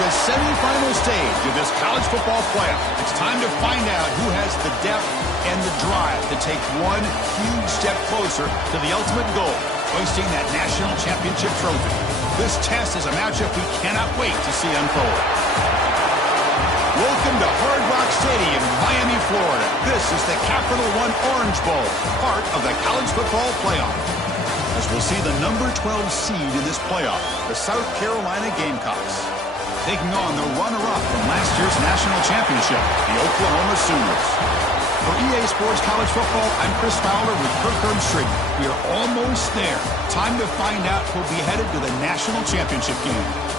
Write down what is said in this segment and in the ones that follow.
the semifinal stage of this college football playoff. It's time to find out who has the depth and the drive to take one huge step closer to the ultimate goal, hoisting that national championship trophy. This test is a matchup we cannot wait to see unfold. Welcome to Hard Rock Stadium in Miami, Florida. This is the Capital One Orange Bowl, part of the college football playoff. As we'll see the number 12 seed in this playoff, the South Carolina Gamecocks, taking on the runner-up from last year's national championship, the Oklahoma Sooners. For EA Sports College Football, I'm Chris Fowler with Kirk Herbstreit. We are almost there. Time to find out who'll be headed to the national championship game.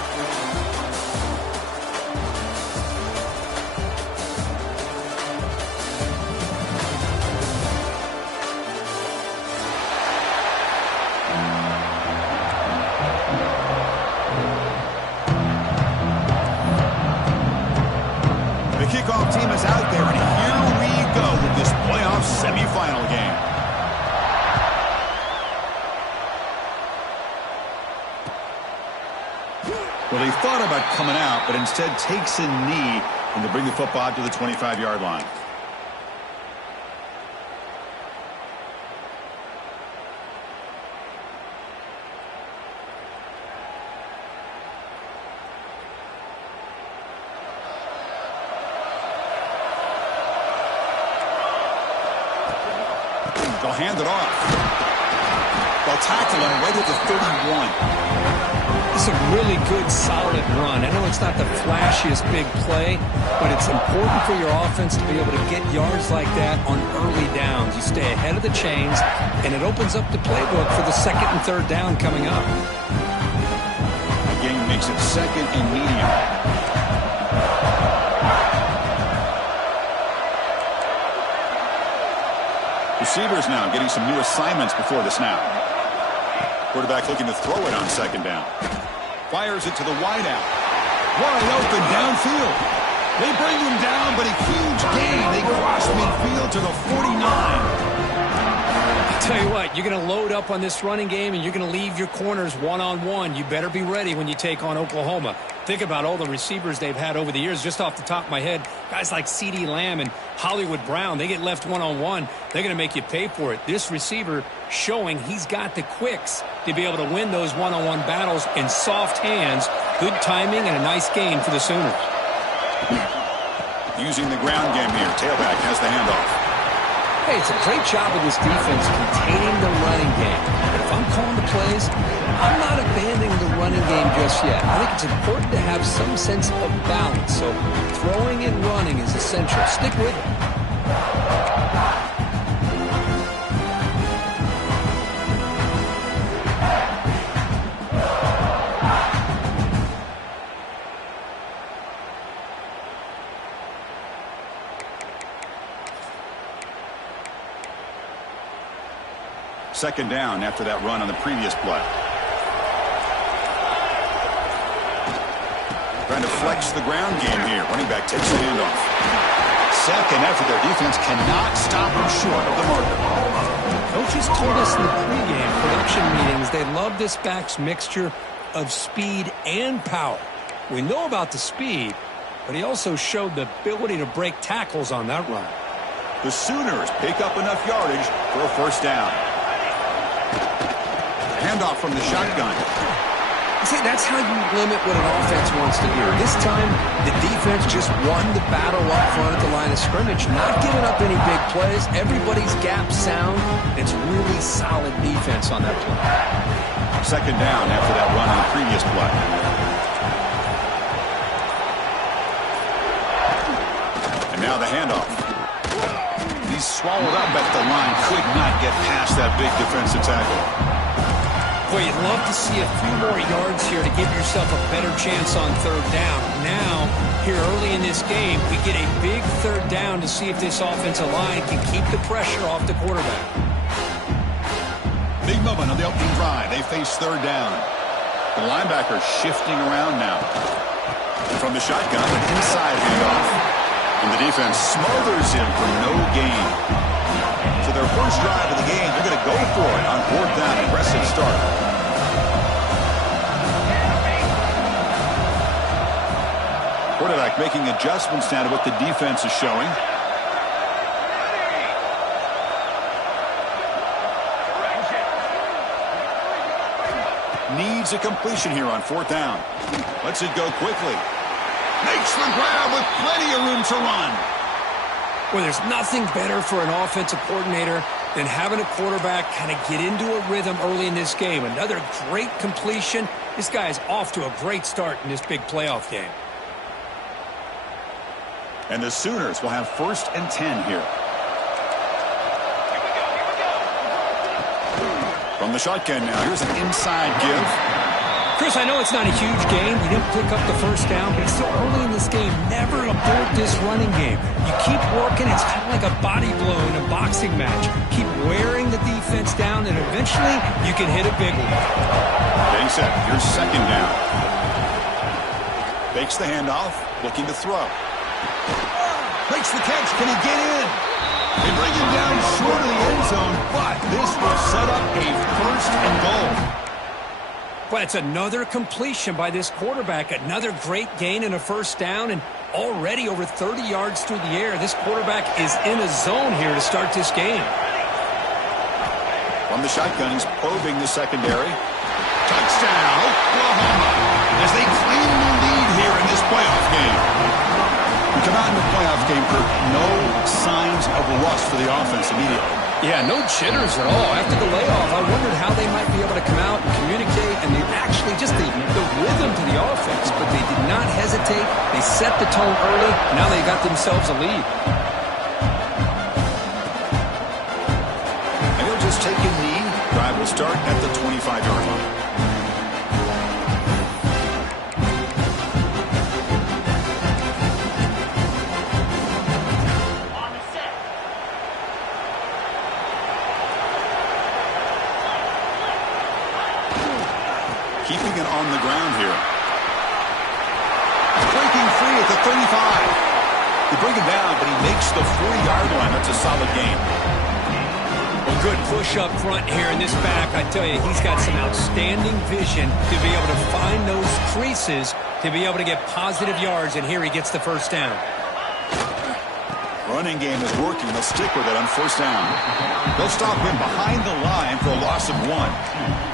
Kickoff team is out there, and here we go with this playoff semifinal game. Well, he thought about coming out, but instead takes a knee and to bring the football out to the 25-yard line. They'll hand it off. They'll tackle him right at the 31. It's a really good, solid run. I know it's not the flashiest big play, but it's important for your offense to be able to get yards like that on early downs. You stay ahead of the chains, and it opens up the playbook for the second and third down coming up. Again, makes it second and medium. Receivers now getting some new assignments before the snap. Quarterback looking to throw it on second down. Fires it to the wideout. Wide open downfield. They bring him down, but a huge gain. They cross midfield to the 49. I'll tell you what, you're going to load up on this running game, and you're going to leave your corners one-on-one. You better be ready when you take on Oklahoma. Think about all the receivers they've had over the years. Just off the top of my head, guys like CeeDee Lamb and Hollywood Brown, they get left one-on-one. They're going to make you pay for it. This receiver showing he's got the quicks to be able to win those one-on-one battles in soft hands. Good timing and a nice gain for the Sooners. Using the ground game here. Tailback has the handoff. Hey, it's a great job of this defense containing the running game. But if I'm calling the plays, I'm not abandoning the running game just yet. I think it's important to have some sense of balance. So throwing and running is essential. Stick with it. Second down after that run on the previous play. Trying to flex the ground game here. Running back takes the handoff. Second effort. Their defense cannot stop him short of the marker. Coaches told us in the pregame production meetings they love this back's mixture of speed and power. We know about the speed, but he also showed the ability to break tackles on that run. The Sooners pick up enough yardage for a first down. Handoff from the shotgun. See, that's how you limit what an offense wants to do. This time, the defense just won the battle up front at the line of scrimmage, not giving up any big plays. Everybody's gap sound. It's really solid defense on that play. Second down after that run on the previous play. And now the handoff. He's swallowed up at the line. Could not get past that big defensive tackle. Well, you'd love to see a few more yards here to give yourself a better chance on third down. Now, here early in this game, we get a big third down to see if this offensive line can keep the pressure off the quarterback. Big moment on the opening drive. They face third down. The linebacker shifting around now. From the shotgun, an inside handoff. And the defense smothers him for no gain. So their first drive of the game, they're going to go for it on fourth down. Aggressive start. Quarterback making adjustments now to what the defense is showing. Needs a completion here on 4th down. Lets it go quickly. Makes the grab with plenty of room to run. Well, there's nothing better for an offensive coordinator than having a quarterback kind of get into a rhythm early in this game. Another great completion. This guy is off to a great start in this big playoff game. And the Sooners will have 1st and 10 here. From the shotgun now, here's an inside give. Chris, I know it's not a huge game. You didn't pick up the 1st down, but it's so early in this game. Never abort this running game. You keep working. It's kind of like a body blow in a boxing match. Keep wearing the defense down, and eventually you can hit a big one. Getting set. Here's 2nd down. Fakes the handoff, looking to throw. Makes the catch. Can he get in? They bring him down short of the end zone, but this will set up a 1st and goal. Well, it's another completion by this quarterback. Another great gain and a 1st down, and already over 30 yards through the air. This quarterback is in a zone here to start this game. From the shotgun, he's probing the secondary. Touchdown, Oklahoma, as they claim the lead here in this playoff game. We come out in the playoff game, Kirk, no signs of rust for the offense immediately. Yeah, no jitters at all. After the layoff, I wondered how they might be able to come out and communicate, and they actually just the rhythm to the offense, but they did not hesitate. They set the tone early. Now they got themselves a lead. And he'll just take a knee. Drive will start at the 25-yard line. Keeping it on the ground here. Breaking free at the 35. They bring him down, but he makes the 40-yard line. That's a solid gain. Well, good push up front here in this back. I tell you, he's got some outstanding vision to be able to find those creases to be able to get positive yards, and here he gets the 1st down. Running game is working. They'll stick with it on 1st down. They'll stop him behind the line for a loss of 1.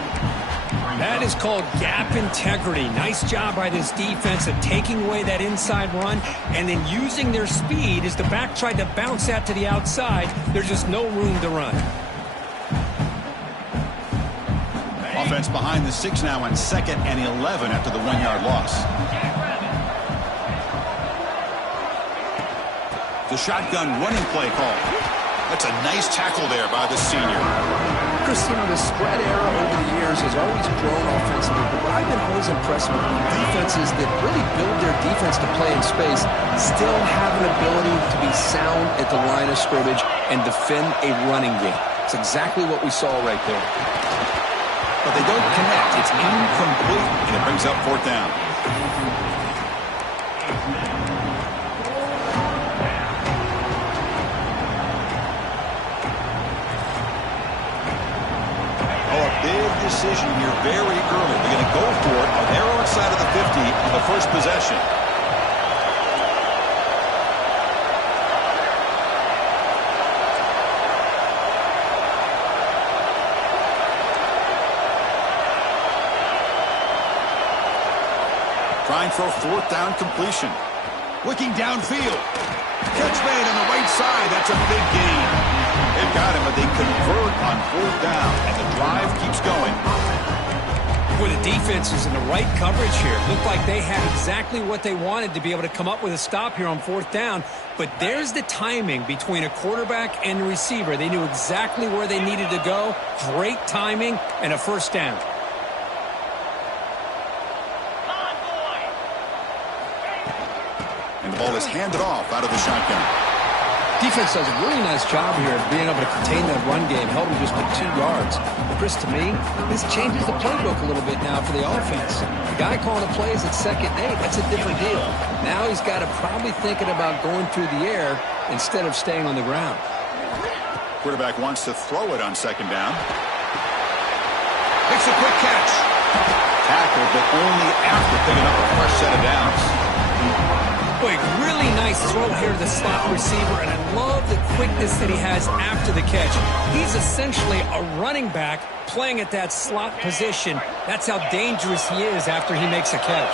That is called gap integrity. Nice job by this defense of taking away that inside run and then using their speed as the back tried to bounce that to the outside. There's just no room to run. Offense behind the 6 now on 2nd and 11 after the 1-yard loss. The shotgun running play call. That's a nice tackle there by the senior. Chris, you know, the spread era over the years has always grown offensively, but what I've been always impressed with defenses that really build their defense to play in space still have an ability to be sound at the line of scrimmage and defend a running game. It's exactly what we saw right there. But they don't connect. It's incomplete, and it brings up 4th down. Big decision here very early. They're going to go for it on their own side of the 50 on the 1st possession. Trying for a 4th down completion. Looking downfield. Catch made on the right side. That's a big gain. They've got him, but they convert on 4th down, and the drive keeps going. Well, the defense is in the right coverage here. Looked like they had exactly what they wanted to be able to come up with a stop here on 4th down. But there's the timing between a quarterback and a receiver. They knew exactly where they needed to go. Great timing and a 1st down. And the ball is handed off out of the shotgun. Defense does a really nice job here of being able to contain that run game, held him just with 2 yards. But Chris, to me, this changes the playbook a little bit now for the offense. The guy calling the plays at 2nd and 8, that's a different deal. Now he's got to probably thinking about going through the air instead of staying on the ground. Quarterback wants to throw it on 2nd down. Makes a quick catch. Tackle, but only after picking up a fresh set of downs. Boy, really nice throw here to the slot receiver, and I love the quickness that he has after the catch. He's essentially a running back playing at that slot position. That's how dangerous he is after he makes a catch.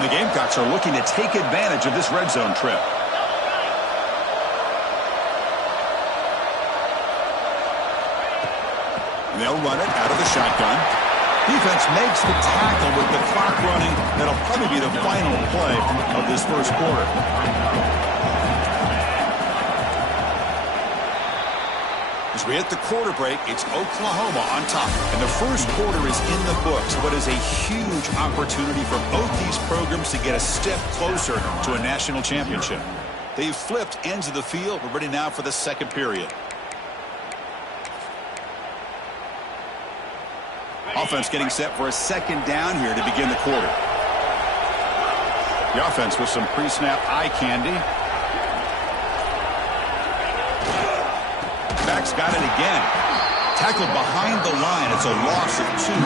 And the Gamecocks are looking to take advantage of this red zone trip. They'll run it out of the shotgun. Defense makes the tackle with the clock running. That'll probably be the final play of this first quarter. As we hit the quarter break, it's Oklahoma on top. And the first quarter is in the books, but is a huge opportunity for both these programs to get a step closer to a national championship. They've flipped ends of the field. We're ready now for the second period. Offense getting set for a second down here to begin the quarter. The offense with some pre-snap eye candy. Back's got it again. Tackled behind the line. It's a loss of 2.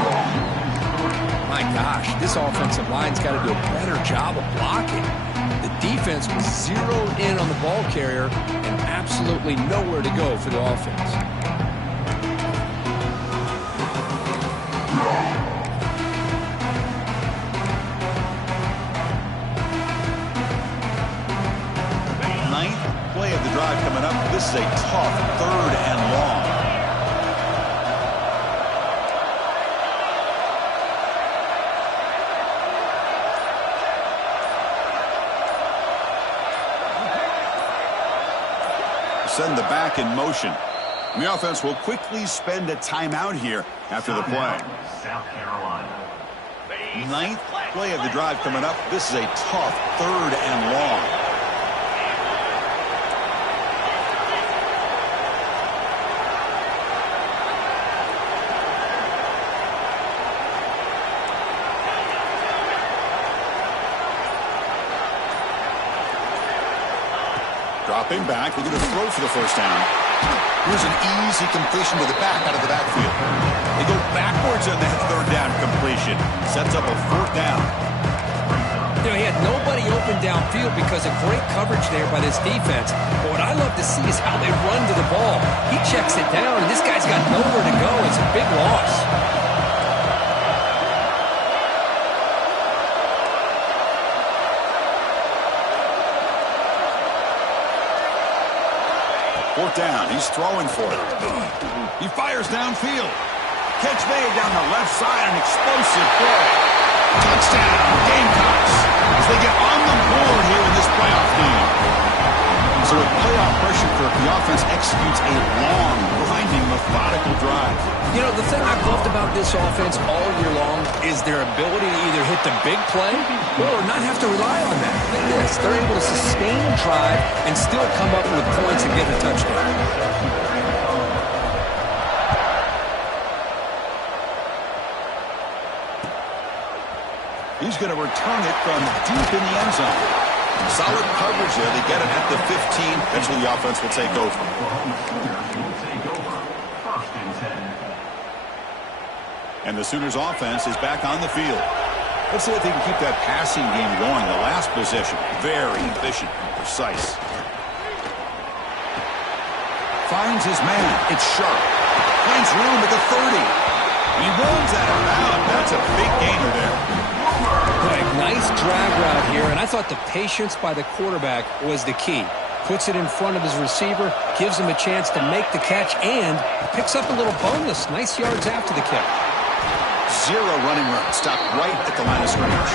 My gosh, this offensive line's got to do a better job of blocking. The defense was zeroed in on the ball carrier and absolutely nowhere to go for the offense. Play of the drive coming up. This is a tough 3rd and long. Send the back in motion. And the offense will quickly spend a timeout here after the play. South Carolina. 9th play of the drive coming up. This is a tough 3rd and long. Dropping back, looking to throw for the first down. Here's an easy completion to the back out of the backfield. They go backwards on that 3rd down completion. Sets up a 4th down. You know, he had nobody open downfield because of great coverage there by this defense. But what I love to see is how they run to the ball. He checks it down, and this guy's got nowhere to go. It's a big loss. Fourth down. He's throwing for it. He fires downfield. Catch made down the left side. An explosive play. Touchdown, Gamecocks, as they get on the board here in this playoff game. So with playoff pressure, the offense executes a long, grinding, methodical drive. You know, the thing I've loved about this offense all year long is their ability to either hit the big play or not have to rely on that. Look at this. They're able to sustain a drive and still come up with points and get a touchdown. He's going to return it from deep in the end zone. Solid coverage there. They get it at the 15. That's where the offense will take over. And the Sooners offense is back on the field. Let's see if they can keep that passing game going. The last possession, very efficient and precise. Finds his man. It's sharp. Finds room at the 30. He runs out of bounds. That's a big gainer there. Nice drag route here, and I thought the patience by the quarterback was the key. Puts it in front of his receiver, gives him a chance to make the catch, and picks up a little bonus. Nice yards after the catch. 0 running room. Stopped right at the line of scrimmage.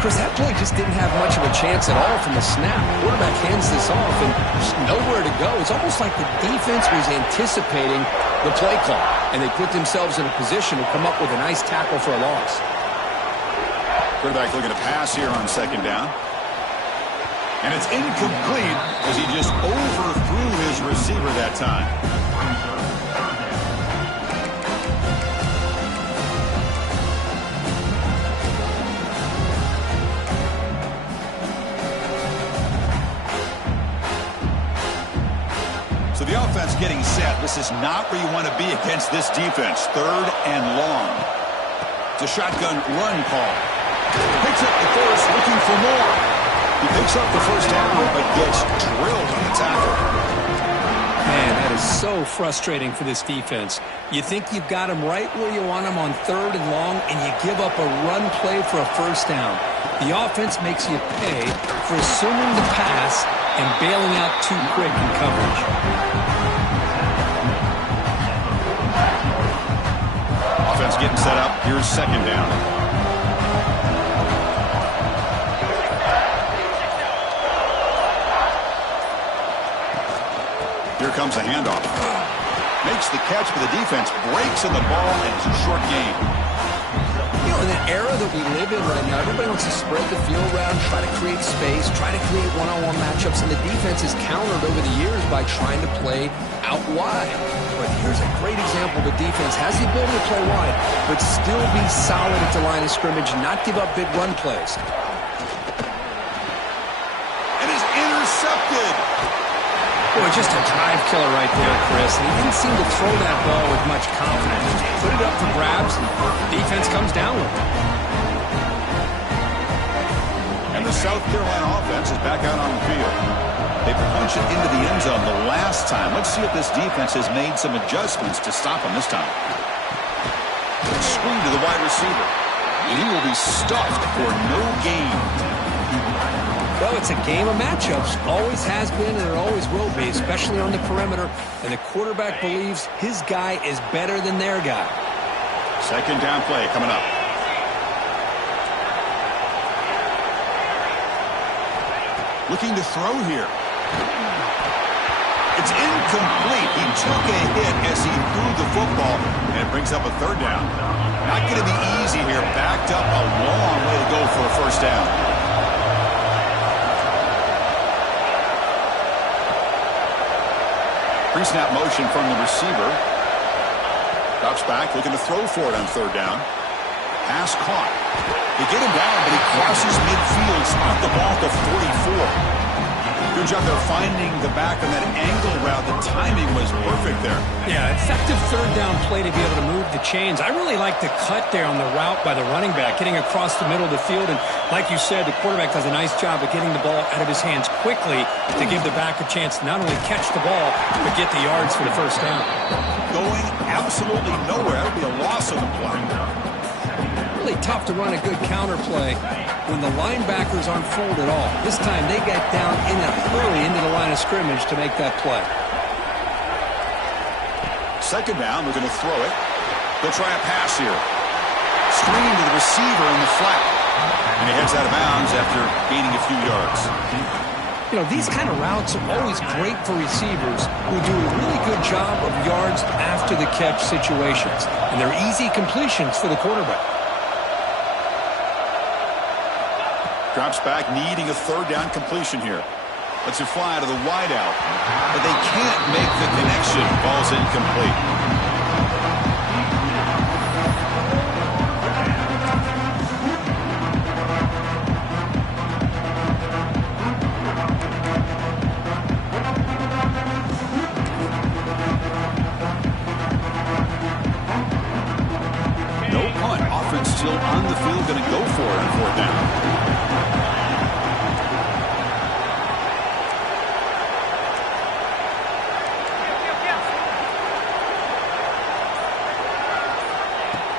Chris, that play just didn't have much of a chance at all from the snap. Quarterback hands this off, and there's nowhere to go. It's almost like the defense was anticipating the play call, and they put themselves in a position to come up with a nice tackle for a loss. Quarterback looking to pass here on second down. And it's incomplete as he just overthrew his receiver that time. So the offense getting set. This is not where you want to be against this defense. 3rd and long. It's a shotgun run call. Picks up the first, looking for more. He picks up the first down, but gets drilled on the tackle. Man, that is so frustrating for this defense. You think you've got them right where you want them on 3rd and long, and you give up a run play for a first down. The offense makes you pay for assuming the pass and bailing out too quick in coverage. Offense getting set up. Here's 2nd down. Here comes a handoff. Makes the catch, but the defense breaks in the ball, and it's a short gain. You know, in the era that we live in right now, everybody wants to spread the field around, try to create space, try to create one-on-one matchups, and the defense is countered over the years by trying to play out wide. But here's a great example. The defense has the ability to play wide, but still be solid at the line of scrimmage, not give up big run plays. And is intercepted. Boy, just a drive killer right there, Chris. And he didn't seem to throw that ball with much confidence. Put it up for grabs, and defense comes down with it. And the South Carolina offense is back out on the field. They punch it into the end zone the last time. Let's see if this defense has made some adjustments to stop him this time. Screen to the wide receiver. And he will be stuffed for no gain. Well, it's a game of matchups. Always has been and it always will be, especially on the perimeter. And the quarterback believes his guy is better than their guy. 2nd down play coming up. Looking to throw here. It's incomplete. He took a hit as he threw the football, and it brings up a 3rd down. Not going to be easy here. Backed up a long way to go for a first down. Pre-snap motion from the receiver. Drops back, looking to throw for it on 3rd down. Pass caught. They get him down, but he crosses midfield, spot the ball to 44. Good job there finding the back on that angle route. The timing was perfect there. Yeah, effective 3rd down play to be able to move the chains. I really like the cut there on the route by the running back, getting across the middle of the field. And like you said, the quarterback does a nice job of getting the ball out of his hands quickly to give the back a chance to not only catch the ball, but get the yards for the first down. Going absolutely nowhere. That would be a loss of the play. Really tough to run a good counter play when the linebackers aren't fooled at all. This time they get down in a hurry into the line of scrimmage to make that play. 2nd down, we're going to throw it. They'll try a pass here. Screen to the receiver in the flat. And he heads out of bounds after gaining a few yards. You know, these kind of routes are always great for receivers who do a really good job of yards after the catch situations. And they're easy completions for the quarterback. Drops back, needing a 3rd down completion here. Lets it fly to the wideout. But they can't make the connection. Ball's incomplete. No punt. Offense still on the field, going to go for it on 4th down.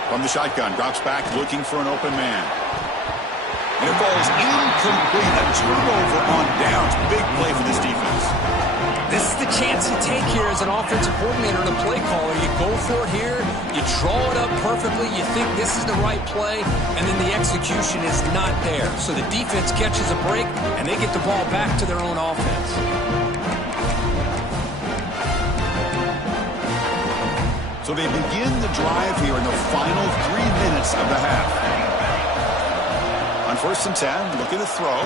From the shotgun, drops back, looking for an open man. And it falls incomplete. A turnover on downs. Big play for this defense. This is the chance you take here as an offensive coordinator and a play caller. You go for it here, you draw it up perfectly, you think this is the right play, and then the execution is not there. So the defense catches a break, and they get the ball back to their own offense. So they begin the drive here in the final 3 minutes of the half. On 1st and 10, looking to throw.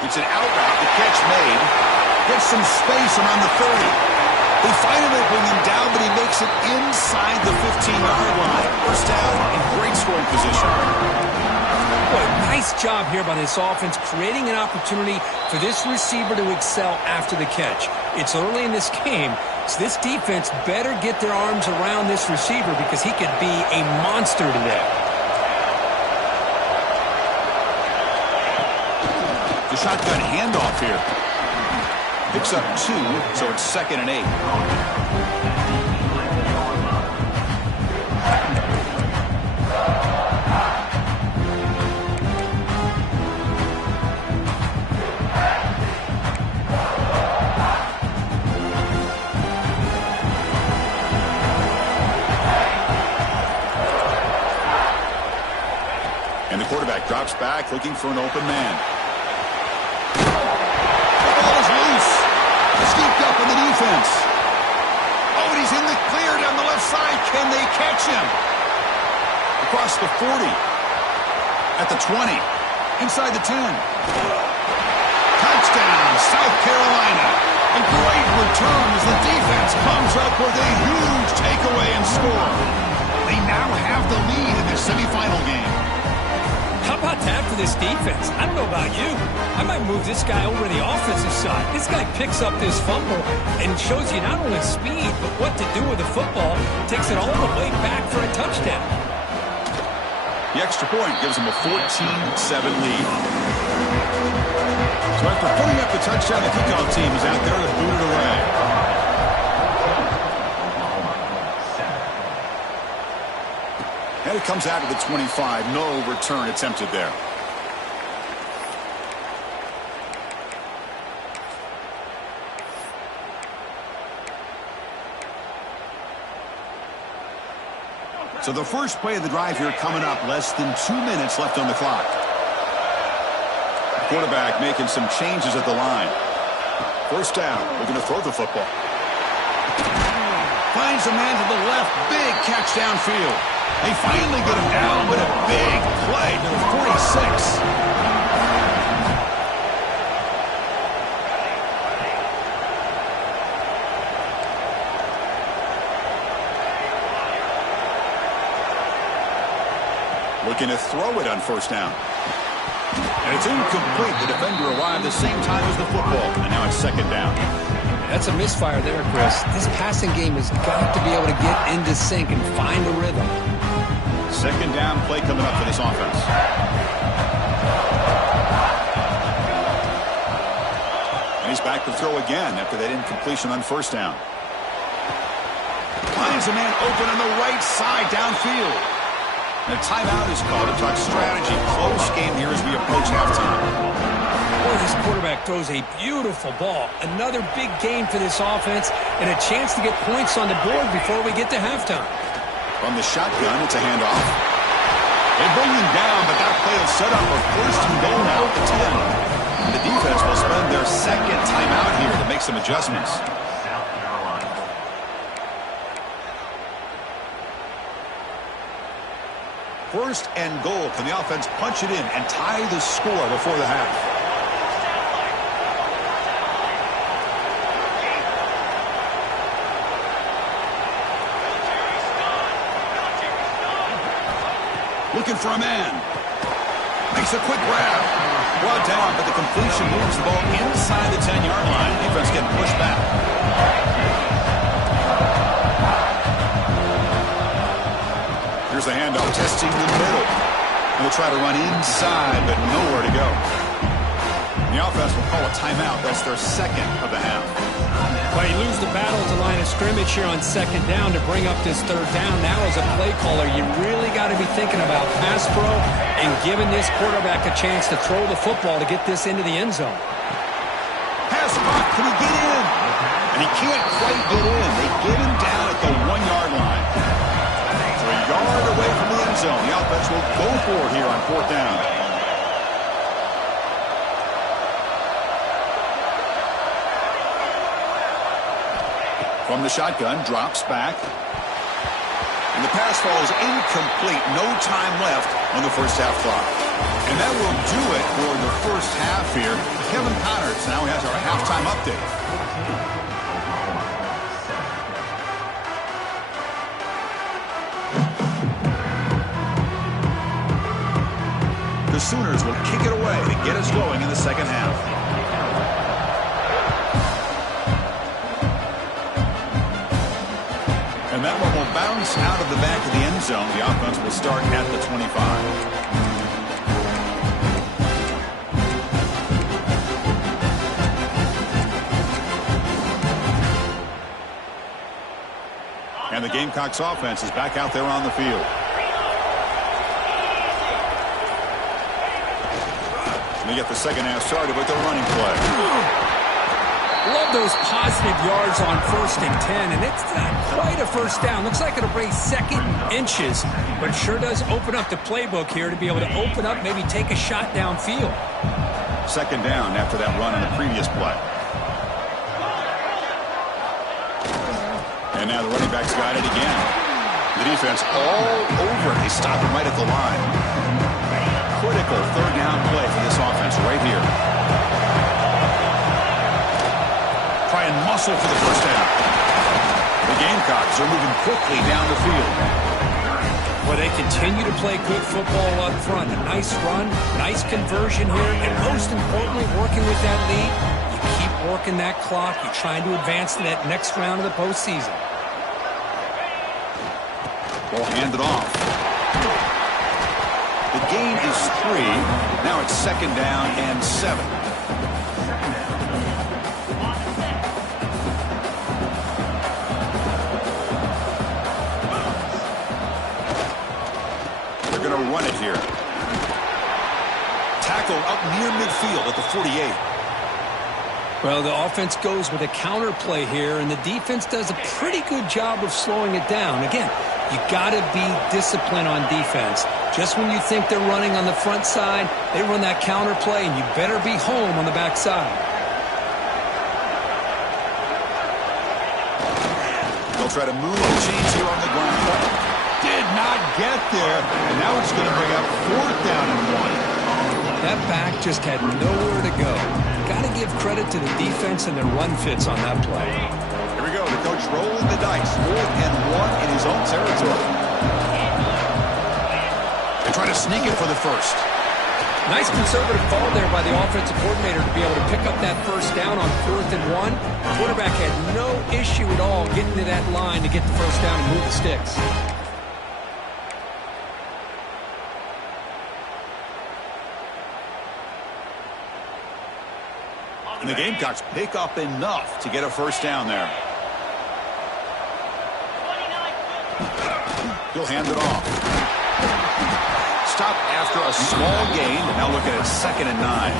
It's an out route, the catch made. Gets some space around the 30. They finally bring him down, but he makes it inside the 15-yard line. First down in great scoring position. Boy, nice job here by this offense, creating an opportunity for this receiver to excel after the catch. It's early in this game, so this defense better get their arms around this receiver because he could be a monster today. The shotgun handoff here. Picks up 2, so it's 2nd and 8. And the quarterback drops back, looking for an open man. The ball is loose. Scooped up in the defense. Oh, and he's in the clear down the left side. Can they catch him? Across the 40. At the 20. Inside the 10. Touchdown, South Carolina. A great return as the defense comes up with a huge takeaway and score. They now have the lead in this semifinal game. How about that for this defense? I don't know about you. I might move this guy over to the offensive side. This guy picks up this fumble and shows you not only speed, but what to do with the football. Takes it all the way back for a touchdown. The extra point gives them a 14-7 lead. So after putting up the touchdown, the kickoff team is out there to boot it away. And it comes out to the 25. No return attempted there. So the first play of the drive here coming up. Less than 2 minutes left on the clock. The quarterback making some changes at the line. First down. We're going to throw the football. Finds a man to the left. Big catch downfield. They finally get him down, but a big play to the 46. Looking to throw it on first down. And it's incomplete. The defender arrived the same time as the football, and now it's second down. That's a misfire there, Chris. This passing game has got to be able to get into sync and find a rhythm. Second down play coming up for this offense. And he's back to throw again after that incompletion on first down. Finds a man open on the right side downfield. And a timeout is called to talk strategy. Close game here as we approach halftime. Boy, this quarterback throws a beautiful ball. Another big game for this offense and a chance to get points on the board before we get to halftime. From the shotgun, it's a handoff. They bring him down, but that play will set up a first and goal now at the 10. And the defense will spend their second timeout here to make some adjustments. First and goal. Can the offense punch it in and tie the score before the half? Looking for a man. Makes a quick grab. Brought down, but the completion moves the ball inside the 10-yard line. Defense getting pushed back. Here's the handoff, testing the middle. And we'll try to run inside, but nowhere to go. The offense will call a timeout. That's their second of the half. Well, you lose the battle at the line of scrimmage here on second down to bring up this third down. Now, as a play caller, you really got to be thinking about pass pro and giving this quarterback a chance to throw the football to get this into the end zone. Pass block, can he get in? And he can't quite get in. They get him down at the 1-yard line. So a yard away from the end zone. The offense will go for it here on fourth down. From the shotgun, drops back. And the pass falls incomplete. No time left on the first half clock. And that will do it for the first half here. Kevin Connors now has our halftime update. The Sooners will kick it away to get us going in the second half. And that one will bounce out of the back of the end zone. The offense will start at the 25. And the Gamecocks offense is back out there on the field. And they get the second half started with their running play. Love those positive yards on 1st and 10, and it's not quite a first down. Looks like it'll bring second inches, but sure does open up the playbook here to be able to open up, maybe take a shot downfield. Second down after that run in the previous play. And now the running back's got it again. The defense all over. They stop him right at the line. Critical third down play for this offense right here. Try and muscle for the first down. The Gamecocks are moving quickly down the field. Well, they continue to play good football up front. A nice run, nice conversion here, and most importantly, working with that lead, you keep working that clock. You're trying to advance to that next round of the postseason. Ball handed off. The gain is 3. Now it's second down and 7. They're going to run it here. Tackle up near midfield at the 48. Well, the offense goes with a counter play here, and the defense does a pretty good job of slowing it down. Again, you got to be disciplined on defense. Just when you think they're running on the front side, they run that counter play, and you better be home on the back side. They'll try to move the chains here on the ground. Did not get there, and now it's going to bring up 4th down and 1. That back just had nowhere to go. Got to give credit to the defense and their run fits on that play. Here we go. The coach rolling the dice. 4th and 1 in his own territory. They try to sneak it for the first. Nice conservative call there by the offensive coordinator to be able to pick up that first down on 4th and 1. The quarterback had no issue at all getting to that line to get the first down and move the sticks. And the Gamecocks pick up enough to get a first down there. He'll hand it off. Stop after a small gain. Now look at it, 2nd and 9.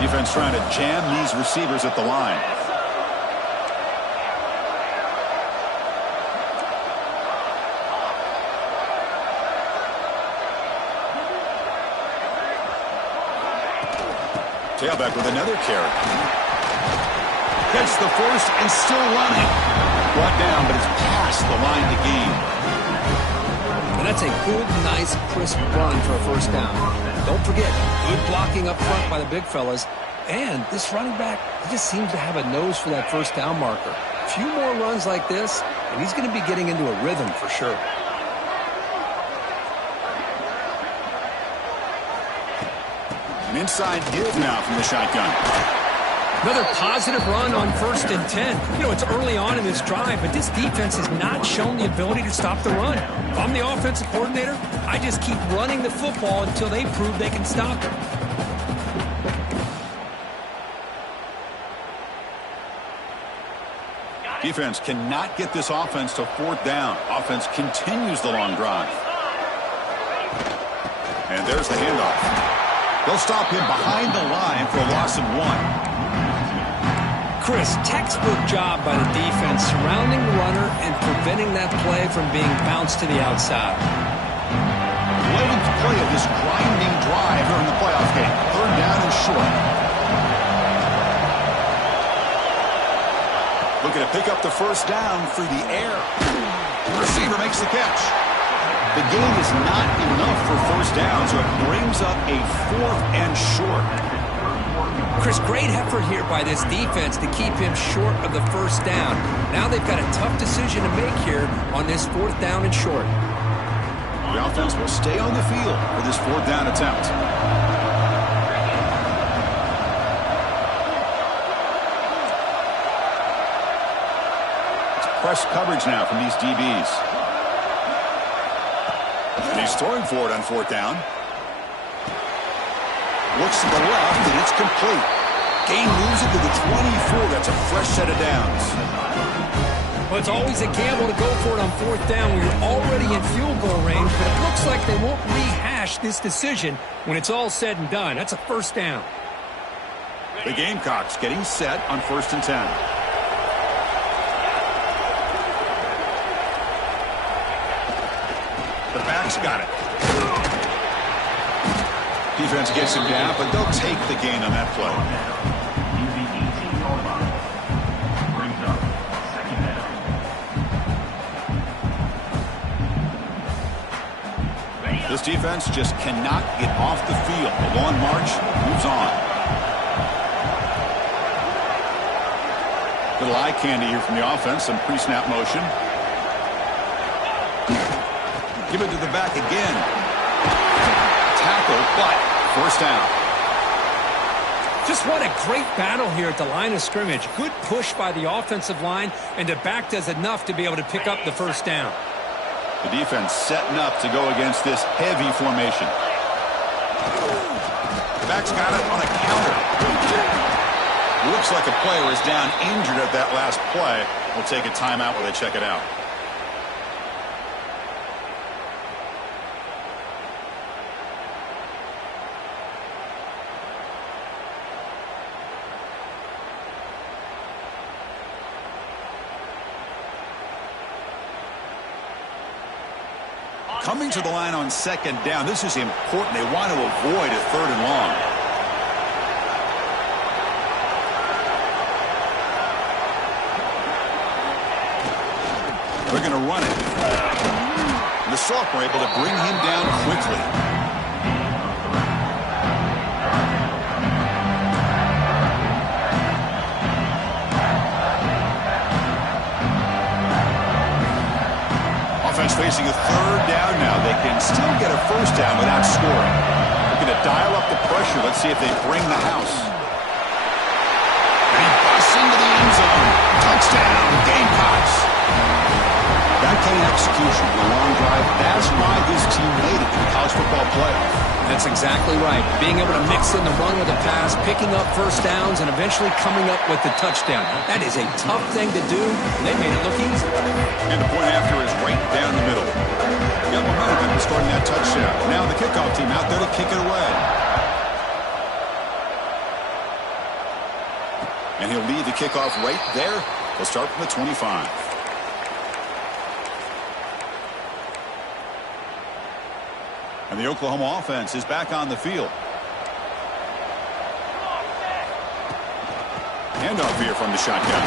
Defense trying to jam these receivers at the line. Tailback with another carry. Gets the first and still running. Brought down, but it's past the line to gain. And that's a good, nice, crisp run for a first down. Don't forget, good blocking up front by the big fellas. And this running back, he just seems to have a nose for that first down marker. A few more runs like this, and he's going to be getting into a rhythm for sure. An inside give now from the shotgun. Another positive run on 1st and 10. You know, it's early on in this drive, but this defense has not shown the ability to stop the run. If I'm the offensive coordinator, I just keep running the football until they prove they can stop it. Defense cannot get this offense to 4th down. Offense continues the long drive. And there's the handoff. They'll stop him behind the line for a loss of 1. Chris, textbook job by the defense surrounding the runner and preventing that play from being bounced to the outside. 11th play of this grinding drive here in the playoff game. 3rd down and short. Looking to pick up the first down through the air. The receiver makes the catch. The gain is not enough for first down, so it brings up a 4th and short. Chris, great effort here by this defense to keep him short of the first down. Now they've got a tough decision to make here on this 4th down and short. The offense will stay on the field for this 4th down attempt. It's press coverage now from these DBs. He's throwing for it on fourth down. Looks to the left, and it's complete. Gain moves it to the 24. That's a fresh set of downs. Well, it's always a gamble to go for it on fourth down when you're already in field goal range, but it looks like they won't rehash this decision when it's all said and done. That's a first down. The Gamecocks getting set on 1st and 10. The back's got it. Defense gets him down, but they'll take the gain on that play. This defense just cannot get off the field. The long march moves on. Little eye candy here from the offense. Some pre-snap motion. Give it to the back again. Tackle, but first down. Just what a great battle here at the line of scrimmage. Good push by the offensive line, and the back does enough to be able to pick up the first down. The defense setting up to go against this heavy formation. The back's got it on a counter. Looks like a player is down injured at that last play. We'll take a timeout while they check it out. Coming to the line on second down. This is important. They want to avoid a 3rd and long. They're going to run it. And the sophomore able to bring him down quickly. Offense facing a 3rd down now. They can still get a first down without scoring. They're going to dial up the pressure. Let's see if they bring the house. And he busts into the end zone. Touchdown, Gamecocks. That kind of execution on a long drive, that's why this team made it to the college football playoff. That's exactly right. Being able to mix in the run with the pass, picking up first downs, and eventually coming up with the touchdown. That is a tough thing to do, and they made it look easy. And the point after is right down the middle. Got momentum after scoring that touchdown. Now the kickoff team out there to kick it away. And he'll lead the kickoff right there. He'll start from the 25. And the Oklahoma offense is back on the field. Handoff here from the shotgun.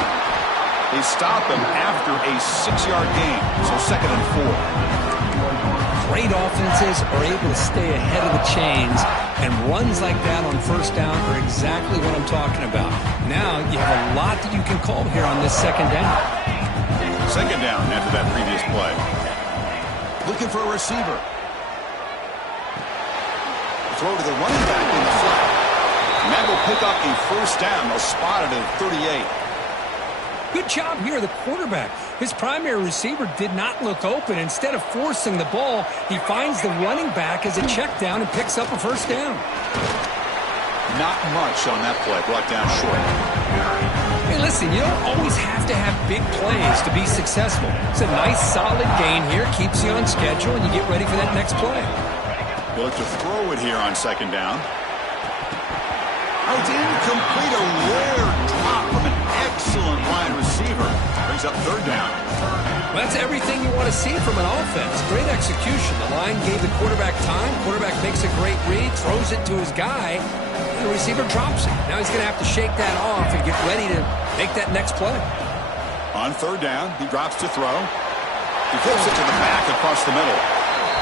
They stop him after a 6-yard gain, so 2nd and 4. Great offenses are able to stay ahead of the chains, and runs like that on first down are exactly what I'm talking about. Now you have a lot that you can call here on this 2nd down. 2nd down after that previous play. Looking for a receiver. Throw to the running back in the flat. And that will pick up a first down. They'll spot it at 38. Good job here, the quarterback. His primary receiver did not look open. Instead of forcing the ball, he finds the running back as a check down and picks up a first down. Not much on that play. Brought down short. Hey, listen, you don't always have to have big plays to be successful. It's a nice, solid gain here. Keeps you on schedule, and you get ready for that next play. They'll look to throw it here on 2nd down. Oh, it's incomplete. A rare drop from an excellent wide receiver. Brings up 3rd down. Well, that's everything you want to see from an offense. Great execution. The line gave the quarterback time. Quarterback makes a great read, throws it to his guy, and the receiver drops it. Now he's going to have to shake that off and get ready to make that next play. On 3rd down, he drops to throw. He flips it to the back across the middle.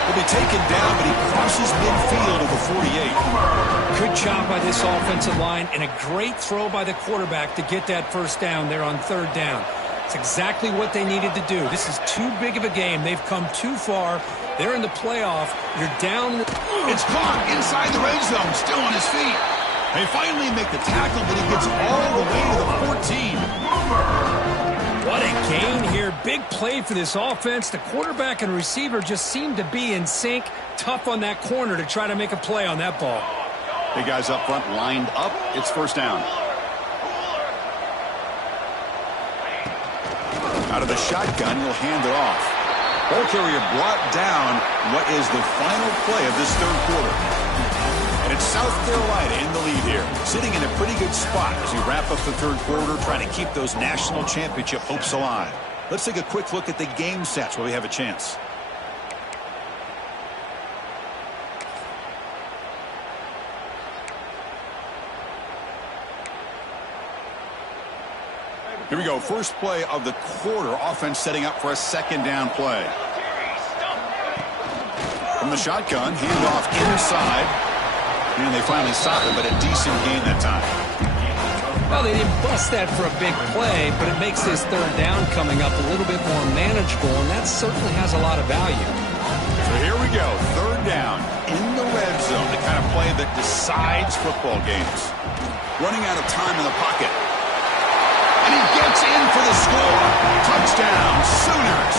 He'll be taken down, but he crosses midfield of the 48. Good job by this offensive line, and a great throw by the quarterback to get that first down there on 3rd down. It's exactly what they needed to do. This is too big of a game. They've come too far. They're in the playoff. You're down. It's caught inside the red zone, still on his feet. They finally make the tackle, but he gets all the way to the 14. What a Gain here, big play for this offense. The quarterback and receiver just seem to be in sync. Tough on that corner to try to make a play on that ball. Big guys up front lined up. It's first down. Out of the shotgun, he'll hand it off. Ball carrier brought down. What is the final play of this third quarter? And it's South Carolina in the lead here, sitting in a pretty good spot as we wrap up the third quarter, trying to keep those national championship hopes alive. Let's take a quick look at the game sets where we have a chance. Here we go. First play of the quarter. Offense setting up for a second down play. From the shotgun, handoff inside. And they finally stop it, but a decent gain that time. Well, they didn't bust that for a big play, but it makes this third down coming up a little bit more manageable, and that certainly has a lot of value. So here we go. Third down in the red zone, the kind of play that decides football games. Running out of time in the pocket. And he gets in for the score. Touchdown, Sooners.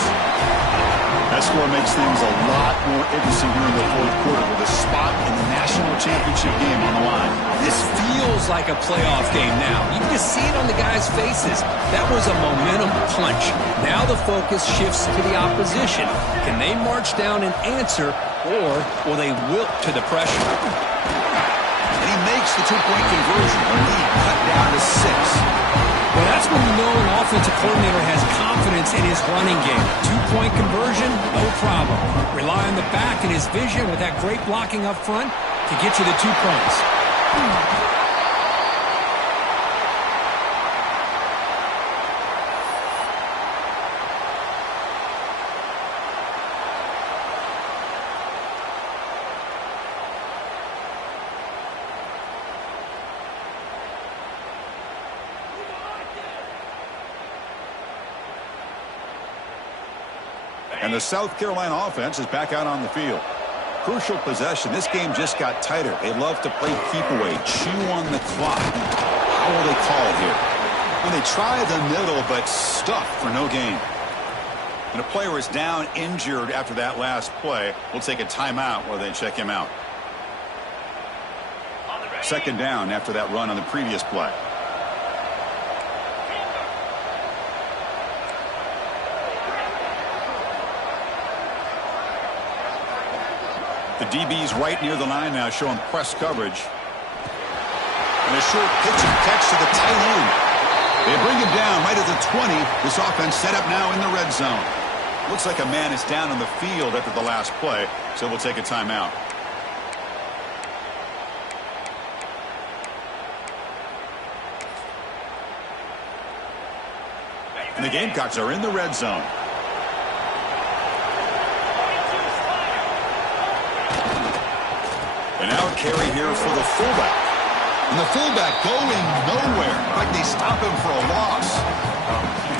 That score makes things a lot more interesting here in the fourth quarter with a spot in the national championship game on the line. This feels like a playoff game now. You can just see it on the guys' faces. That was a momentum punch. Now the focus shifts to the opposition. Can they march down and answer, or will they wilt to the pressure? And he makes the two-point conversion. The lead cut down to 6. Well, that's when you know an offensive coordinator has confidence in his running game. Two-point conversion, no problem. Rely on the back and his vision with that great blocking up front to get you the 2 points. And the South Carolina offense is back out on the field. Crucial possession. This game just got tighter. They love to play keep away, chew on the clock. How will they call it here? Well, they try the middle, but stuff for no gain. And a player is down injured after that last play. We'll take a timeout while they check him out. Second down after that run on the previous play. The DB's right near the line now, showing press coverage. And a short pitch and catch to the tight end. They bring him down right at the 20. This offense set up now in the red zone. Looks like a man is down on the field after the last play, so we'll take a timeout. And the Gamecocks are in the red zone. And now a carry here for the fullback. And the fullback going nowhere. In fact, they stop him for a loss.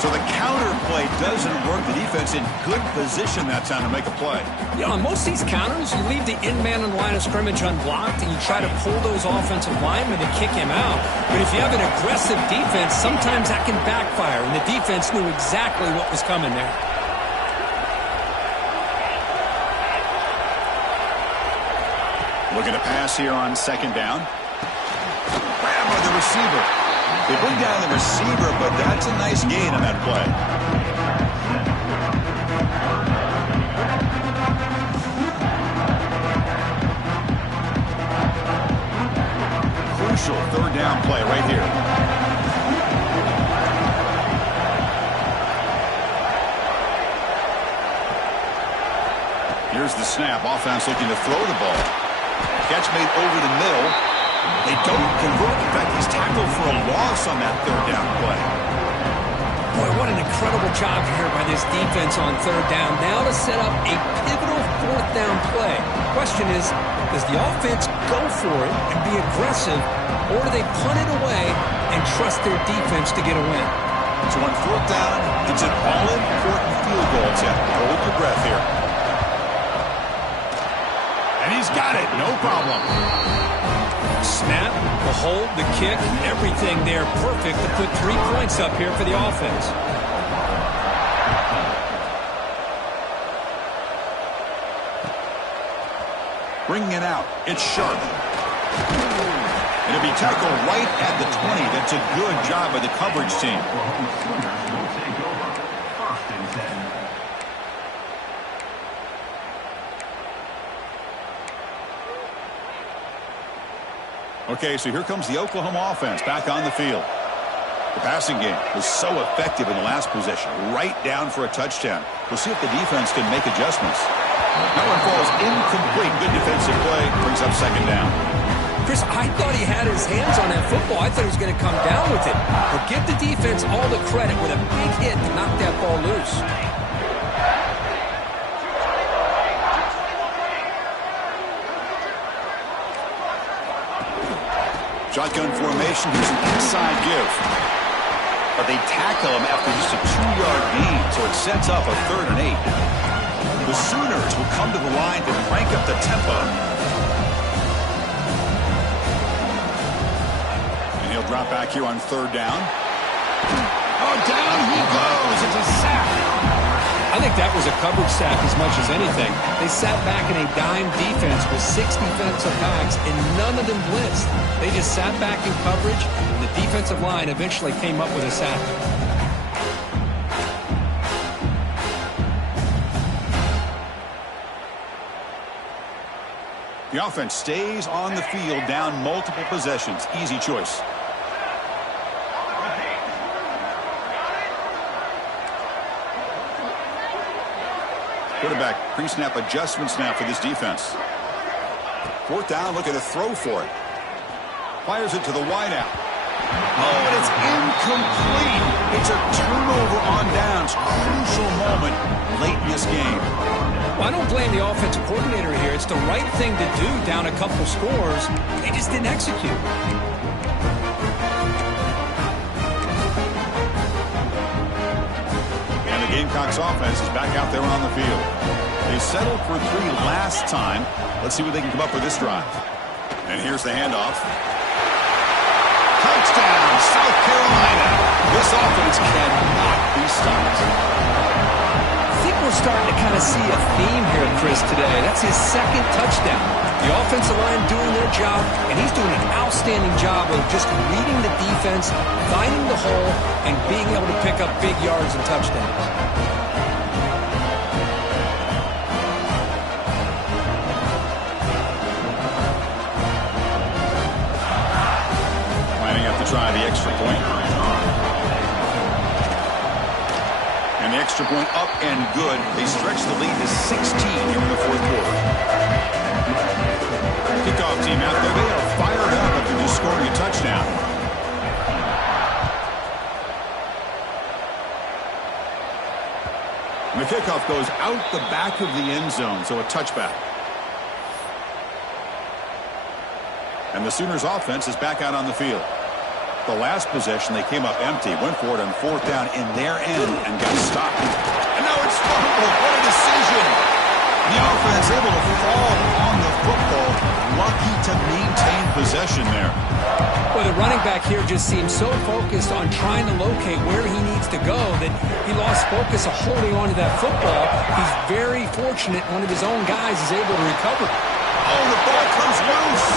So the counter play doesn't work. The defense in good position that time to make a play. You know, on most of these counters, you leave the in-man on the line of scrimmage unblocked, and you try to pull those offensive linemen to kick him out. But if you have an aggressive defense, sometimes that can backfire, and the defense knew exactly what was coming there. Looking to pass here on second down. Grab by the receiver. They bring down the receiver, but that's a nice gain on that play. Crucial third down play right here. Here's the snap. Offense looking to throw the ball. Catch made over the middle. They don't convert. In fact, he's tackled for a loss on that third down play. Boy, what an incredible job here by this defense on third down. Now to set up a pivotal fourth down play. Question is, does the offense go for it and be aggressive, or do they punt it away and trust their defense to get a win? So on fourth down, it's an all-important field goal attempt. Hold your breath here. And he's got it. No problem. Snap, the hold, the kick, everything there perfect to put 3 points up here for the offense. Bringing it out. It's Sharp. It'll be tackled right at the 20. That's a good job by the coverage team. Okay, so here comes the Oklahoma offense back on the field. The passing game was so effective in the last possession, right down for a touchdown. We'll see if the defense can make adjustments. That one falls incomplete. Good defensive play. Brings up second down. Chris, I thought he had his hands on that football. I thought he was going to come down with it. But give the defense all the credit with a big hit to knock that ball loose. Shotgun formation. Here's an inside give. But they tackle him after just a 2-yard gain, so it sets up a 3rd and 8. The Sooners will come to the line to crank up the tempo. And he'll drop back here on 3rd down. Oh, down he goes. It's a sack. I think that was a coverage sack as much as anything. They sat back in a dime defense with 6 defensive backs, and none of them blitzed. They just sat back in coverage, and the defensive line eventually came up with a sack. The offense stays on the field, down multiple possessions. Easy choice. Quarterback pre-snap adjustments now for this defense. 4th down, look at a throw for it. Fires it to the wideout. Oh, and it's incomplete. It's a turnover on downs. Crucial moment late in this game. Well, I don't blame the offensive coordinator here. It's the right thing to do down a couple scores. They just didn't execute. And the Gamecocks offense is back out there on the field. They settled for 3 last time. Let's see what they can come up with this drive. And here's the handoff. Touchdown, South Carolina. This offense cannot be stopped. I think we're starting to kind of see a theme here, Chris, today. That's his 2nd touchdown. The offensive line doing their job, and he's doing an outstanding job of just reading the defense, finding the hole, and being able to pick up big yards and touchdowns. Try the extra point. And the extra point up and good. They stretch the lead to 16 here in the 4th quarter. Kickoff team out there. They are fired up after just scoring a touchdown. And the kickoff goes out the back of the end zone, so a touchback. And the Sooners offense is back out on the field. The last possession, they came up empty, went for it on 4th down in their end and got stopped. And now it's fumbled. What a decision. The offense able to fall on the football. Lucky to maintain possession there. Well, the running back here just seems so focused on trying to locate where he needs to go that he lost focus of holding on to that football. He's very fortunate one of his own guys is able to recover. Oh, the ball comes loose.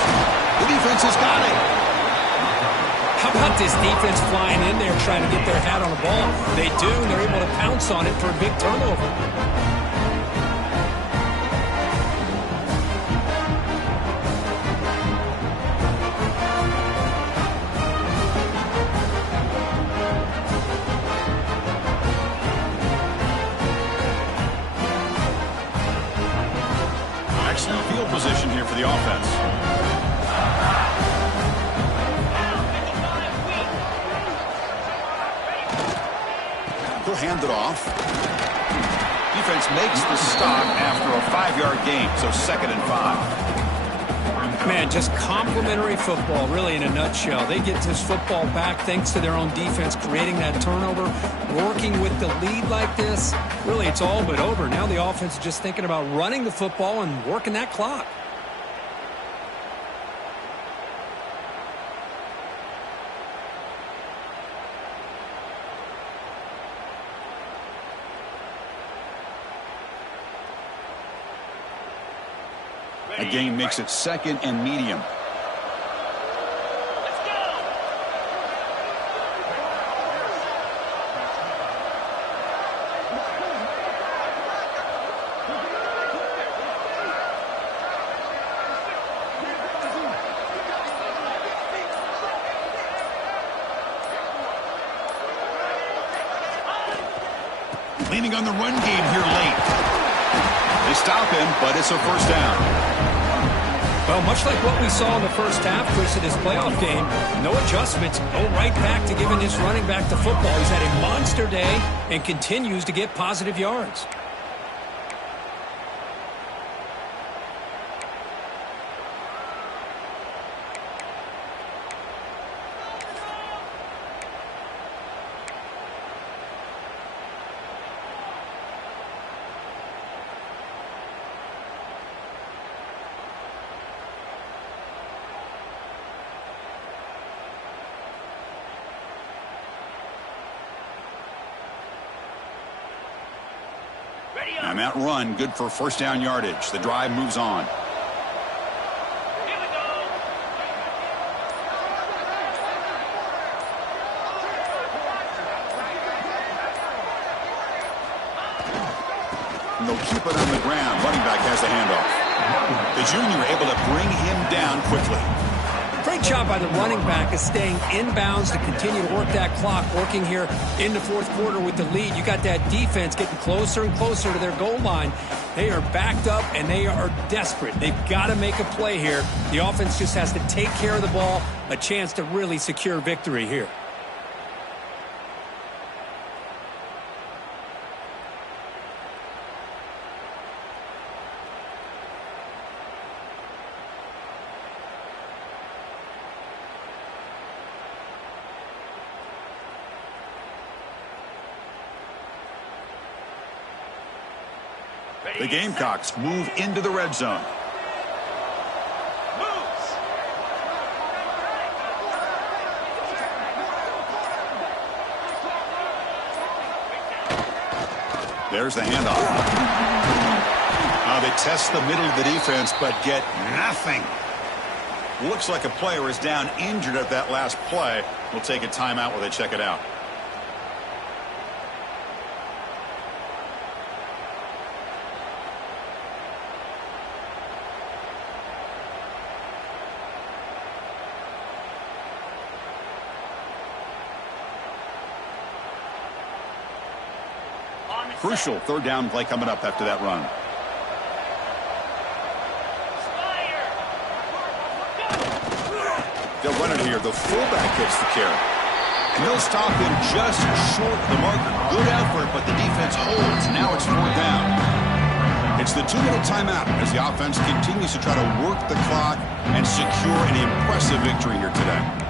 The defense has got it. How about this defense flying in there trying to get their hat on the ball? They do, and they're able to pounce on it for a big turnover. Excellent field position here for the offense. Hand it off. Defense makes the stop after a 5-yard gain, so 2nd and 5. Man, just complimentary football, really, in a nutshell. They get this football back thanks to their own defense, creating that turnover, working with the lead like this. Really, it's all but over. Now the offense is just thinking about running the football and working that clock. A gain makes it 2nd and medium. Leaning on the run game here late. They stop him, but it's a first down. Well, much like what we saw in the first half, Chris, of this playoff game, no adjustments, go right back to giving this running back the football. He's had a monster day and continues to get positive yards. And that run, good for first down yardage. The drive moves on. Here we go. And they'll keep it on the ground. Running back has the handoff. The junior able to bring him down quickly. Great job by the running back of staying inbounds to continue to work that clock, working here in the fourth quarter with the lead. You got that defense getting closer and closer to their goal line. They are backed up, and they are desperate. They've got to make a play here. The offense just has to take care of the ball, a chance to really secure victory here. The Gamecocks move into the red zone. There's the handoff. Now they test the middle of the defense, but get nothing. Looks like a player is down injured at that last play. We'll take a timeout while they check it out. Crucial third down play coming up after that run. They'll run it here. The fullback gets the carry. And they'll stop him just short of the marker. Good effort, but the defense holds. Now it's fourth down. It's the 2-minute timeout as the offense continues to try to work the clock and secure an impressive victory here today.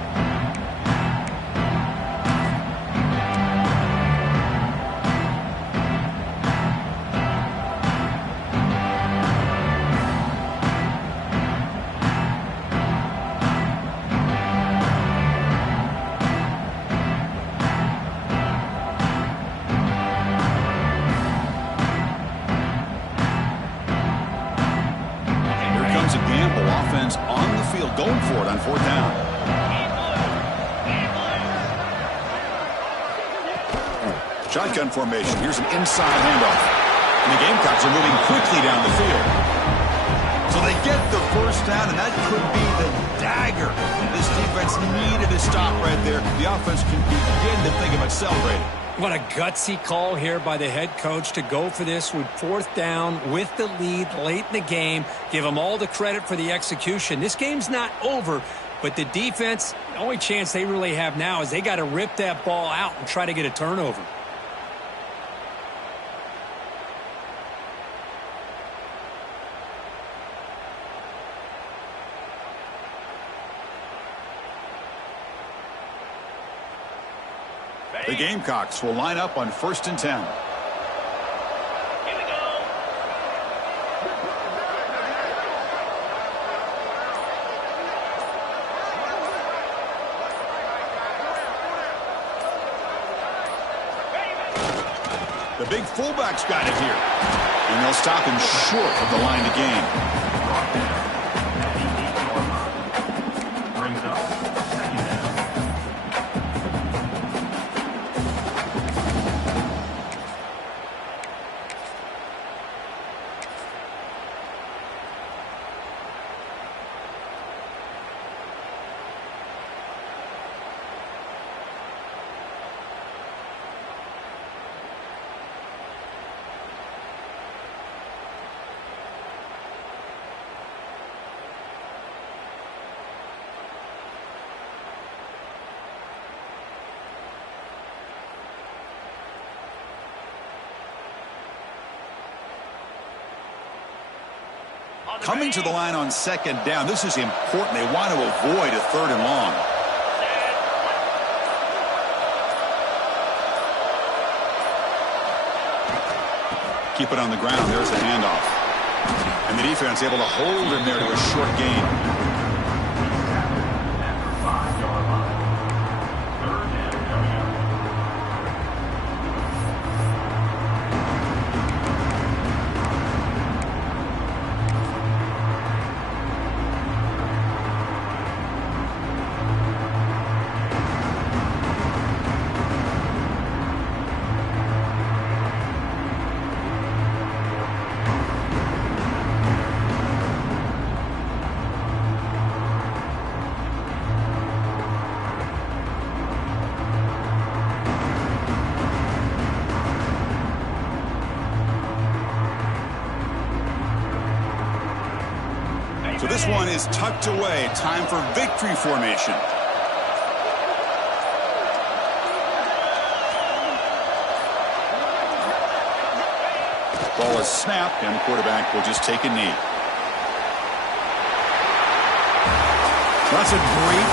Going for it on fourth down. Shotgun formation. Here's an inside handoff. And the Gamecocks are moving quickly down the field. So they get the first down, and that could be the dagger. This defense needed to stop right there. The offense can begin to think about celebrating. What a gutsy call here by the head coach to go for this with fourth down with the lead late in the game. Give them all the credit for the execution. This game's not over, but the defense, the only chance they really have now is they got to rip that ball out and try to get a turnover. The Gamecocks will line up on 1st and 10. Here we go. The big fullback's got it here. And they'll stop him short of the line to gain. Brings up second down. Coming to the line on second down, this is important. They want to avoid a third and long. Keep it on the ground. There's the handoff. And the defense able to hold him there to a short gain. At the 5-yard line. Third down coming up. So this one is tucked away. Time for victory formation. Ball is snapped, and the quarterback will just take a knee. That's a great